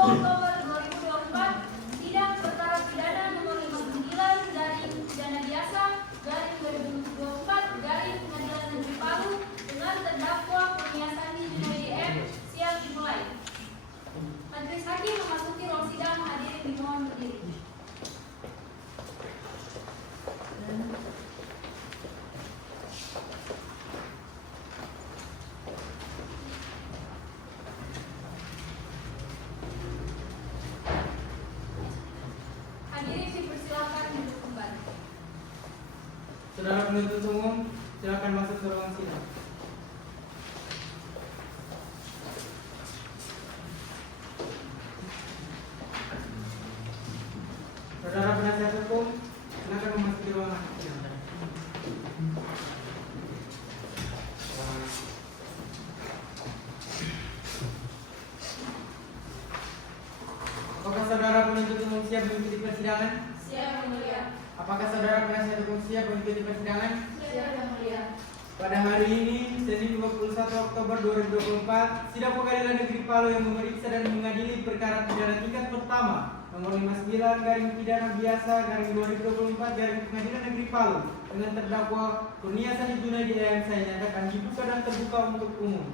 Oktober 2024, sidang perkara pidana nomor 59 garing pidana biasa garing 2024 garing Pengadilan Negeri Palu dengan terdakwa Kurnia Sandi Junaidi M siap dimulai. Majelis Hakim memasuki ruang sidang, hadirin dimohon berdiri. Hadirin dipersilakan duduk kembali. Saudara penuntut umum, silakan masuk ke ruang sidang. Saudara penasihat hukum, silakan memasuki ruangan sidang. Apakah saudara penuntut umum siap mengikuti persidangan? Siap, Yang Mulia. Apakah saudara penasihat hukum siap mengikuti persidangan? Siap, Yang Mulia. Pada hari ini, Senin 21 Oktober 2024, Sidang Pengadilan Negeri Palu yang memeriksa dan mengadili perkara pidana tingkat pertama nomor 59 garing pidana biasa garing 2024 garing Pengadilan Negeri Palu dengan terdakwa Kurnia Sandi Junaidi yang saya nyatakan dibuka dan terbuka untuk umum.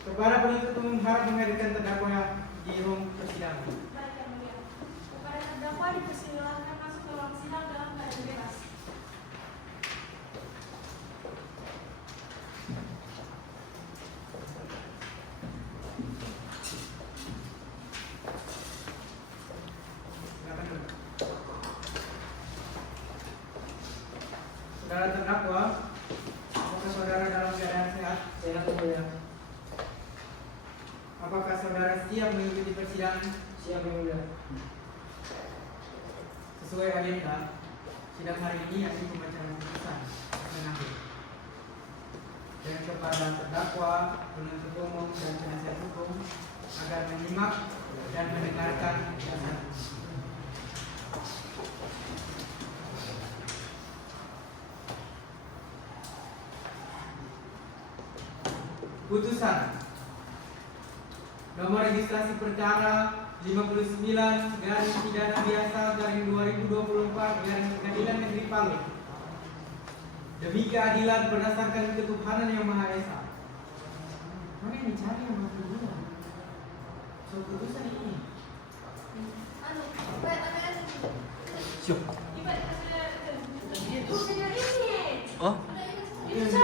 Kepada penuntut umum harap menghadirkan terdakwa di ruang persidangan. Baik, Yang Mulia. Kepada terdakwa dipersilakan masuk ke ruang sidang dalam keadaan bebas. Silakan duduk. Saudara terdakwa, apakah saudara dalam keadaan sehat? Sehat Yang Mulia. Apakah saudara siap mengikuti persidangan? Siap Yang Mulia. Sesuai agenda, sidang hari ini yakni pembacaan putusan dan akhir. Dan kepada terdakwa, penuntut umum dan penasihat hukum agar menyimak dan mendengarkan putusan. Putusan nomor registrasi perkara 59 garing pidana biasa garing 2024 garing Pengadilan Negeri Palu demi keadilan berdasarkan ketuhanan yang Maha Esa. Mana yang dicari yang Maha Kedua? So putusan ini. Siap. Oh? Itu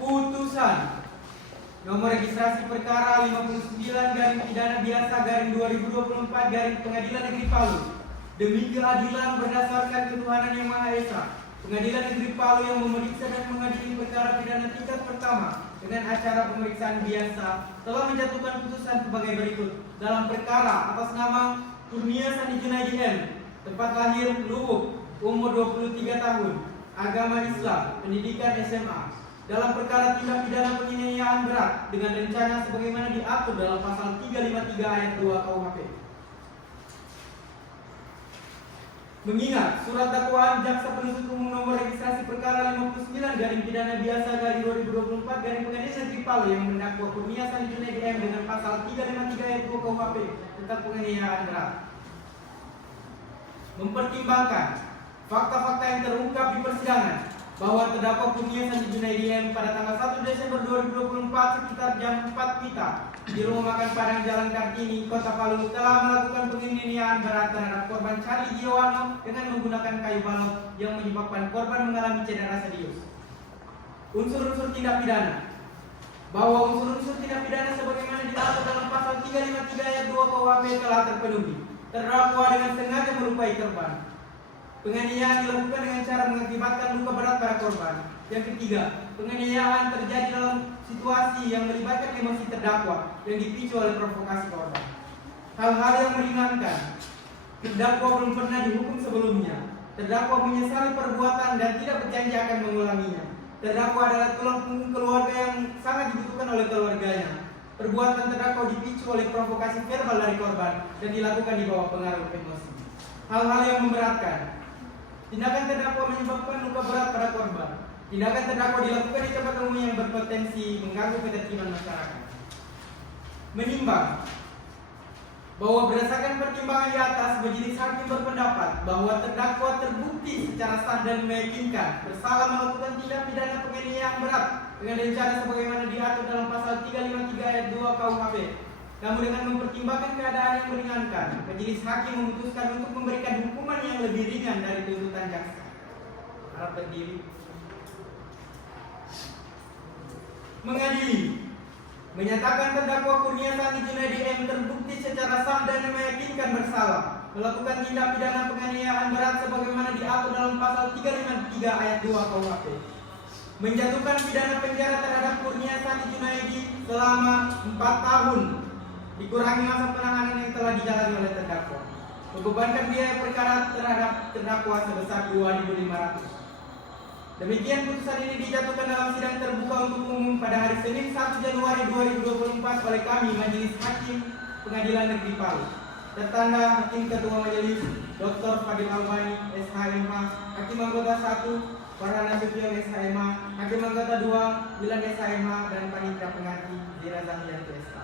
Putusan nomor registrasi perkara 59 garing pidana biasa garing 2024 garing Pengadilan Negeri Palu demi keadilan berdasarkan ketuhanan yang Maha Esa. Pengadilan Negeri Palu yang memeriksa dan mengadili perkara pidana tingkat pertama dengan acara pemeriksaan biasa telah menjatuhkan putusan sebagai berikut dalam perkara atas nama Kurnia Sandi Junaidi M, tempat lahir Lubuk, umur 23 tahun, agama Islam, pendidikan SMA. Dalam perkara tindak pidana penganiayaan berat dengan rencana sebagaimana diatur dalam pasal 353 ayat 2 KUHP. Mengingat surat dakwaan jaksa penuntut umum nomor registrasi perkara 59 garing pidana biasa garing 2024 garing Pengadilan Negeri Palu yang mendakwa Kurnia Sandi Junaidi M dengan pasal 353 ayat 2 KUHP tentang penganiayaan berat. Mempertimbangkan fakta-fakta yang terungkap di persidangan bahwa terdakwa Kurnia Sandi Junaidi M pada tanggal 1 Desember 2024 sekitar jam 4 WITA di rumah makan Padang Jalan Kartini, Kota Palu telah melakukan penganiayaan berat terhadap korban Charlie Giowano dengan menggunakan kayu balok yang menyebabkan korban mengalami cedera serius. Unsur-unsur tindak pidana bahwa unsur-unsur tindak pidana sebagaimana diatur dalam pasal 353 ayat 2 KUHP telah terpenuhi. Terdakwa dengan sengaja melukai korban. Penganiayaan dilakukan dengan cara mengakibatkan luka berat pada korban. Yang ketiga, penganiayaan terjadi dalam situasi yang melibatkan emosi terdakwa yang dipicu oleh provokasi korban. Hal-hal yang meringankan, terdakwa belum pernah dihukum sebelumnya. Terdakwa menyesali perbuatan dan tidak berjanji akan mengulanginya. Terdakwa adalah tulang punggung keluarga yang sangat dibutuhkan oleh keluarganya. Perbuatan terdakwa dipicu oleh provokasi verbal dari korban dan dilakukan di bawah pengaruh emosi. Hal-hal yang memberatkan, tindakan terdakwa menyebabkan luka berat pada korban. Tindakan terdakwa dilakukan di tempat umum yang berpotensi mengganggu ketertiban masyarakat. Menimbang bahwa berdasarkan pertimbangan di atas, majelis hakim berpendapat bahwa terdakwa terbukti secara sah dan meyakinkan bersalah melakukan tindak pidana penganiayaan berat dengan rencana sebagaimana diatur dalam pasal 353 ayat 2 KUHP. Namun dengan mempertimbangkan keadaan yang meringankan, majelis hakim memutuskan untuk memberikan hukuman yang lebih ringan dari tuntutan jaksa. Harap berdiri. Mengadili, menyatakan terdakwa Kurnia Sani Junaidi M terbukti secara sah dan meyakinkan bersalah melakukan tindak pidana penganiayaan berat sebagaimana diatur dalam pasal 353 ayat 2 KUHP. Menjatuhkan pidana penjara terhadap Kurnia Sani Junaidi selama 4 tahun dikurangi masa penahanan yang telah dijalani oleh terdakwa. Membebankan biaya perkara terhadap terdakwa sebesar 2.500. Demikian putusan ini dijatuhkan dalam sidang terbuka untuk umum pada hari Senin 1 Januari 2024 oleh kami Majelis Hakim Pengadilan Negeri Palu. Tertanda Hakim Ketua Majelis Dr. Fadil Albani SHMH, Hakim Anggota 1 Farhana Sution SHMH, Hakim Anggota 2 Wilan SHMH, dan Panitia Pengganti Zira Zahlianti SH.